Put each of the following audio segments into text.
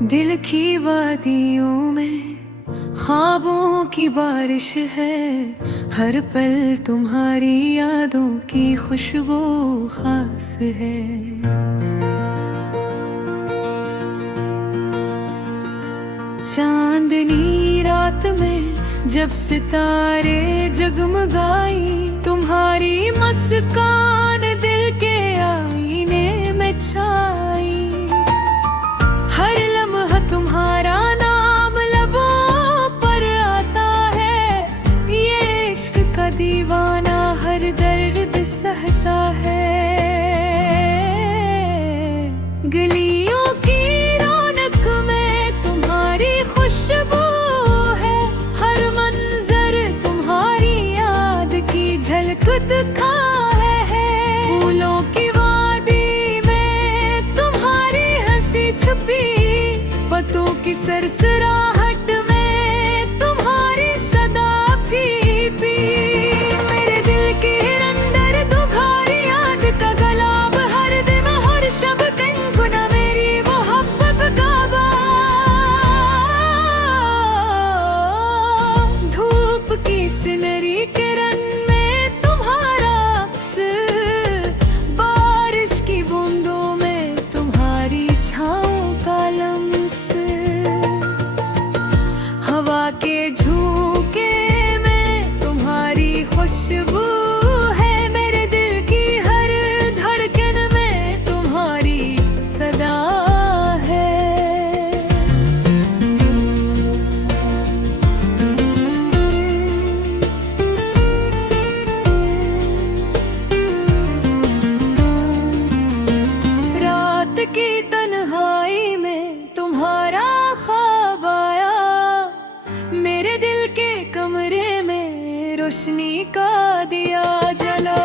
दिल की वादियों में ख्वाबों की बारिश है। हर पल तुम्हारी यादों की खुशबू खास है। चांदनी रात में जब सितारे जगमगाई, तुम्हारी मुस्कान दिल के आईने में छाई। हर लम्हा तुम्हारा नाम लबों पर आता है। ये इश्क का दीवाना हर दर्द सहता है। गलियों की रौनक में तुम्हारी खुशबू है। हर मंजर तुम्हारी याद की झलक दिखा है। फूलों की वादी में तुम्हारी हंसी छुपी, पतों की सरसराहट में तुम्हारी सदा फीपी। मेरे दिल के अंदर तुम्हारी याद का गलाब, हर दिन हर शब गुनगुना मेरी मोहब्बत का बाब। धूप की सुनहरी किरण में तुम्हारा अक्स, बारिश की बूंदों में तुम्हारी छाँव का लम्स। हवा के झोंके में तुम्हारी खुशबू है। मेरे दिल की हर धड़कन में तुम्हारी सदा है। रात की तन्हाई में तुम्हारा ख्वाब आया। मेरे दिल के कमरे में रोशनी का दिया जला।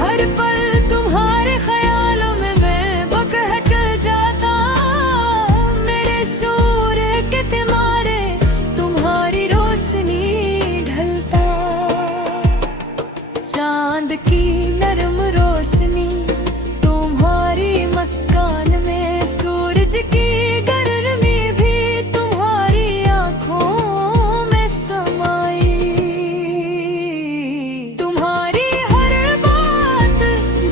हर पल तुम्हारे ख्यालों में मैं बहक जाता। मेरे शोर के तुम्हारे तुम्हारी रोशनी ढलता। चांद की नरम रोशनी तुम्हारी मुस्कान में, सूरज की गर्मी भी तुम्हारी आंखों में समाई। तुम्हारी हर बात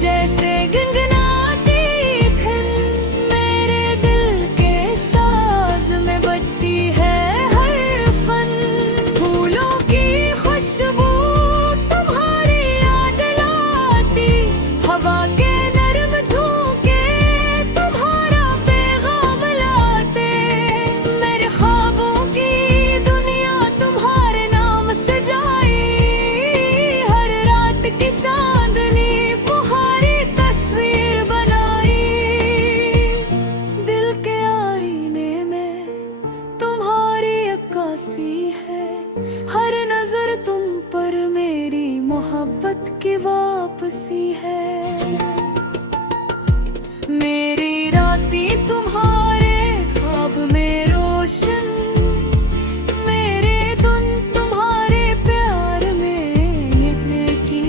जैसे गुनगुनाती धुन, मेरे दिल के साज में बजती है हर फन। फूलों की खुशबू तुम्हारी याद लाती, हवा के नरम झोंके तुम्हारा पैगाम लाते। मेरे ख्वाबों की दुनिया तुम्हारे नाम सजाई। हर रात की चांदनी तुम्हारी तस्वीर बनाई। दिल के आईने में तुम्हारी अक्कासी है। हर नजर तुम पर मेरी मोहब्बत की वापसी है। मेरी रातें तुम्हारे ख्वाब में रोशन, मेरे धुन तुम्हारे प्यार में की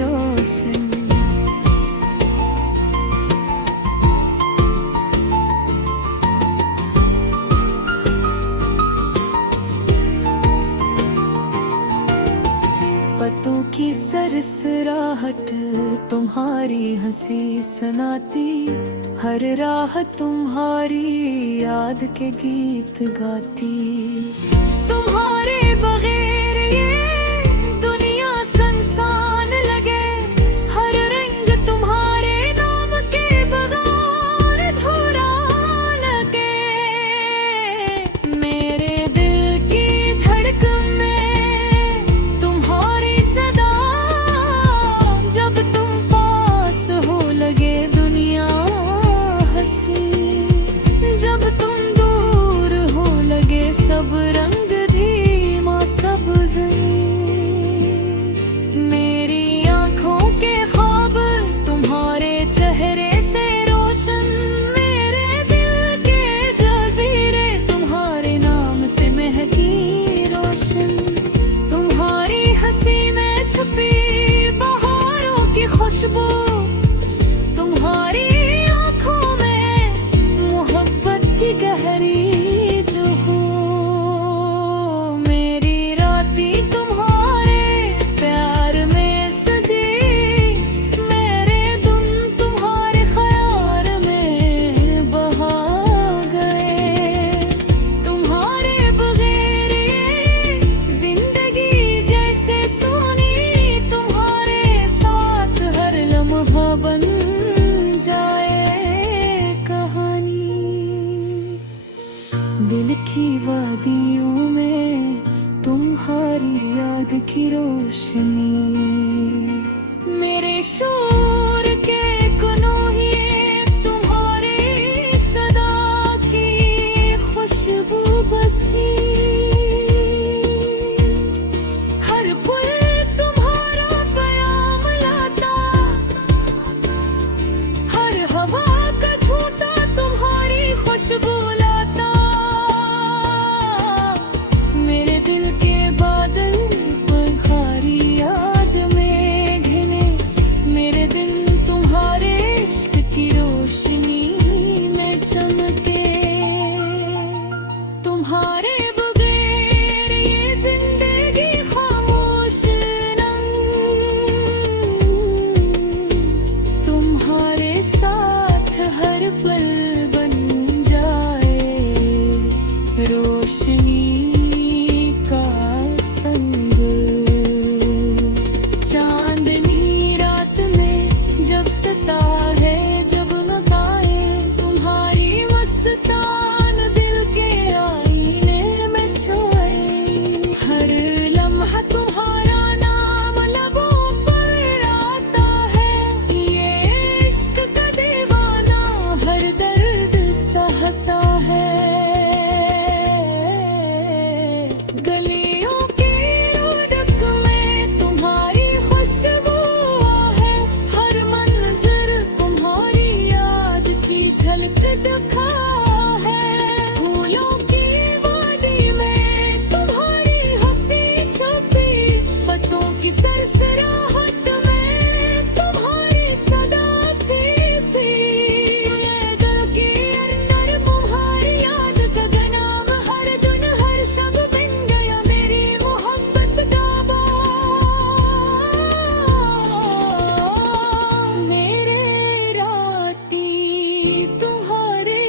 रोशन। पतों की सरसराहट तुम्हारी हंसी सुनाती। हर राह तुम्हारी याद के गीत गाती। तुम्हारे बगैर ये दुनिया सुनसान लगे। हर रंग तुम्हारे नाम के बगैर अधूरा लगे। मेरे दिल की धड़कन में तुम्हारी सदा, जब तुम पास हो लगे दुनिया हंसी। जब तुम दूर हो लगे सब रंग धीमा, सब दिल की वादियों में तुम्हारी याद की रोशनी, मेरे शोर के कनोहिए तुम्हारी सदा की खुशबू बसी, हर फूल तुम्हारा प्याम लाता, हर हवा का झूठा तुम्हारी खुशबू लाता, मेरे दिल के बादल पंखारी याद में घिने, मेरे दिन तुम्हारे इश्क की रोशनी में चमके, तुम्हारे बगैर ये जिंदगी खामोश नंग, तुम्हारे साथ हर पल बन जाए रोशनी का संग, चांदनी रात में जब सता है जब न पाए, तुम्हारी मस्तान दिल के आईने में छुए, हर लम्हा तुम्हारा नाम लबों पर आता है, ये इश्क का दीवाना हर दर्द सहता है, गलियों की रौनक में तुम्हारी खुशबू है, हर मंजर तुम्हारी याद की झलक दिखा है, फूलों की वादी में तुम्हारी हंसी छुपी, पत्तों की सरसराहट में तुम्हारी सदा पीपी, ये दिल के अंदर तुम्हारी याद का गनाम, हर दिन हर शब बन गया मेरी मोहब्बत का बाग, मेरे राती तुम्हारे।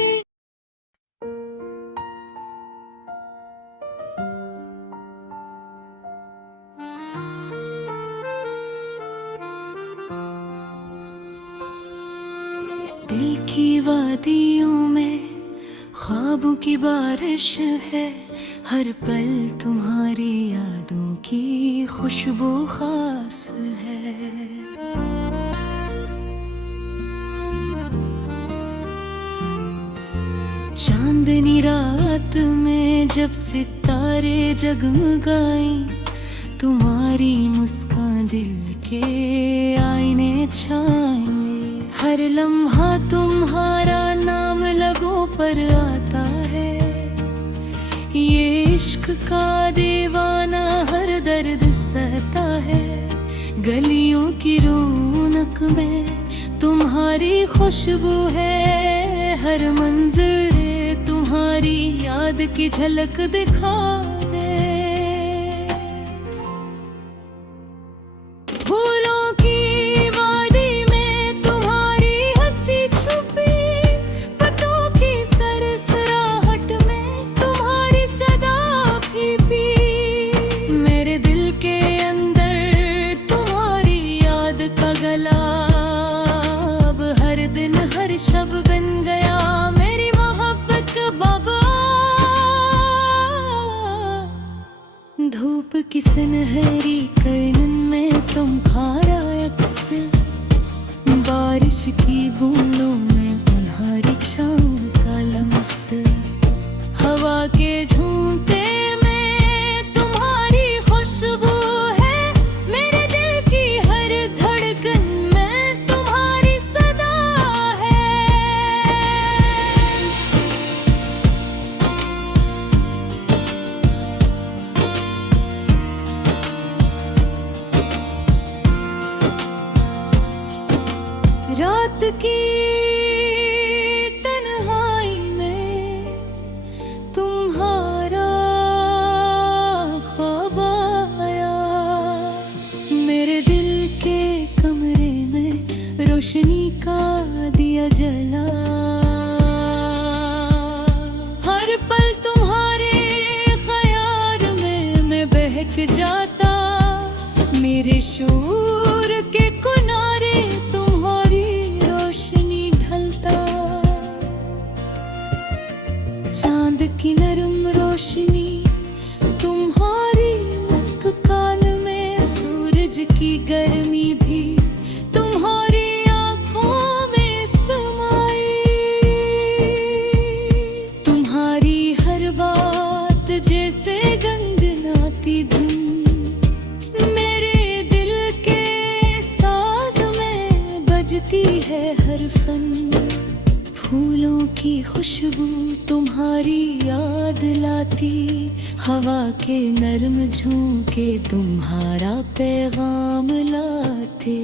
दिल की वादियों में ख्वाबों की बारिश है, हर पल तुम्हारी यादों की खुशबू खास है, चांदनी रात में जब सितारे जगमगाए, तुम्हारी मुस्कान दिल के आईने छाए, हर लम्हा तुम्हारा नाम लबों पर आता है, ये इश्क का दीवाना हर दर्द सहता है, गलियों की रौनक में तुम्हारी खुशबू है, हर मंजर तुम्हारी याद की झलक दिखा दे, फूलों की वादी में तुम्हारी हंसी छुपी, पत्तों की सरसराहट में तुम्हारी सदा फीफी, मेरे दिल के अंदर तुम्हारी याद का गलाब, हर दिन हर शब बन गया मेरी मोहब्बत का बाबा, धूप की सुनहरी किरण में तुम्हारा अक्स, बारिश की बूंदों में तुम्हारी छाँव का लम्स, हवा के झोंके में तुम्हारी खुशबू है, मेरे दिल की हर धड़कन में तुम्हारी सदा है, रात की तन्हाई में तुम्हारा ख्वाब आया, मेरे दिल के कमरे में रोशनी का दिया जला, हर पल तुम्हारे ख्याल में मैं बहक जाता, मेरे शोर के किनारे तुम्हारी रोशनी ढलता, चांद की नरम रोशनी तुम्हारी मुस्कान में, सूरज की गर्मी भी तुम्हारी आंखों में समाई। तुम्हारी हर बात जैसे गनगनाती धुन, मेरे दिल के साज में बजती है हर फन। फूलों की खुशबू तुम्हारी याद लाती, हवा के नरम झोंके तुम्हारा पैगाम लाते।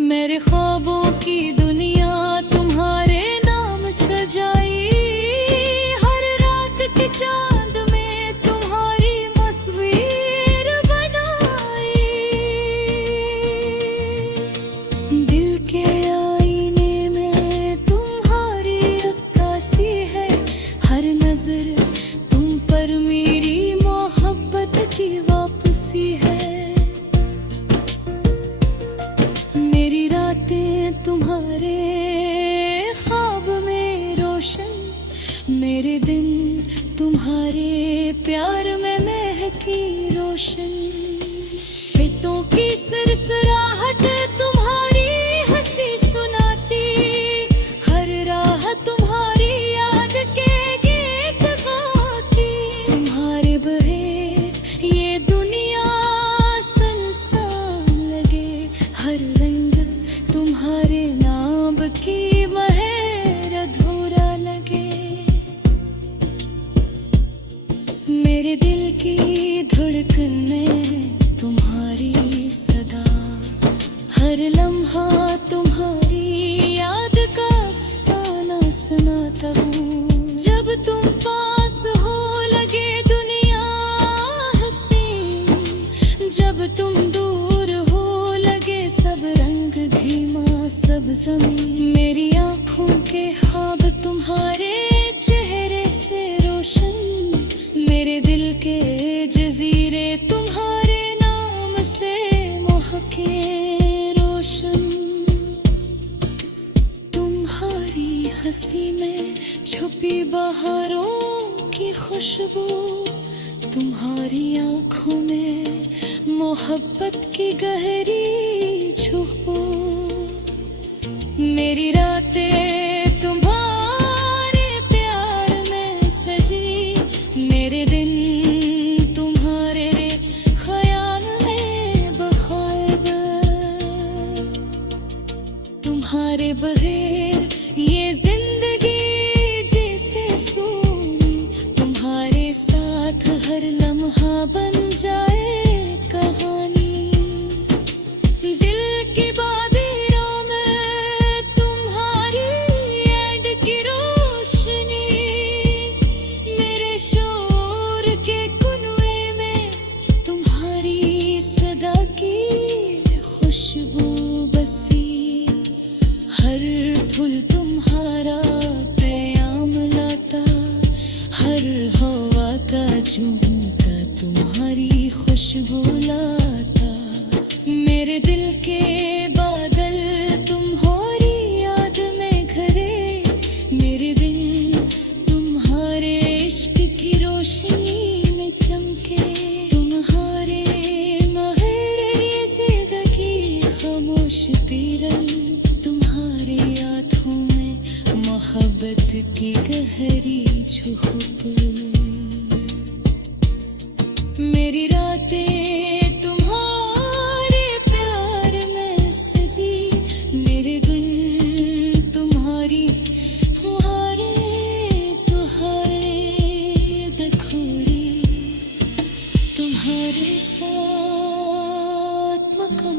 मेरे ख्वाबों की दुनिया तुम्हारे नाम सजाई, हर रात के चांद में तुम्हारी तस्वीर बनाई। दिल के आईने में तुम्हारी अक्कासी है, हर नजर तुम पर मेरी मोहब्बत की वापसी है। मेरी रातें तुम्हारे ख्वाब में रोशन, मेरे दिन तुम्हारे प्यार में महकी रोशन। खेतों की सरसराहट तुम्हारी हंसी सुनाती, हर राह तुम्हारी याद के गीत गाती। तुम्हारे बहे ये दुनिया सुनसान लगे, हर रंग तुम्हारे नाम की महर अधूरा लगे। मेरे दिल की धड़कन में तुम्हारी सदा, हर लम्हा तुम्हारी याद का अफसाना सुनाता हूँ। जब तुम पास हो लगे दुनिया हसीन, जब तुम दूर हो लगे सब रंग धीमा सब ज़मीन। मेरी आँखों के ख्वाब तुम्हारे चेहरे से रोशन, मेरे दिल के जजीरे तुम्हारे नाम से महके रोशन। तुम्हारी हंसी में छुपी बहारों की खुशबू, तुम्हारी आंखों में मोहब्बत की गहरी छुपू। मेरी रातें तुम्हारे प्यार में सजी, मेरे दिन तुम्हारे ख्याल में बखायब। तुम्हारे बगैर ये जिंदगी जैसे सूनी, तुम्हारे साथ हर लम्हा बन जाए कहानी। दिल की बादीरों में तुम्हारी ऐड की रोशनी, मेरे शोर के कुनवे में तुम्हारी सदा की खुशबू बसी। हर फूल तुम्हारा पैगाम लाता, हर हवा का झोंका तुम्हारी खुशबू लाता। मेरे दिल के बादल तुम्हारी याद में घरे, मेरे दिन तुम्हारे इश्क की रोशनी में चमके। तुम्हारे महरे से की खामोश पीरन, तुम्हारी आँखों में मोहब्बत की गहरी छुप। मेरी रातें तुम्हारे प्यार में सजी, मेरे दिन तुम्हारी फुहारे तुम्हारे दखोरी। तुम्हारे साथ मकम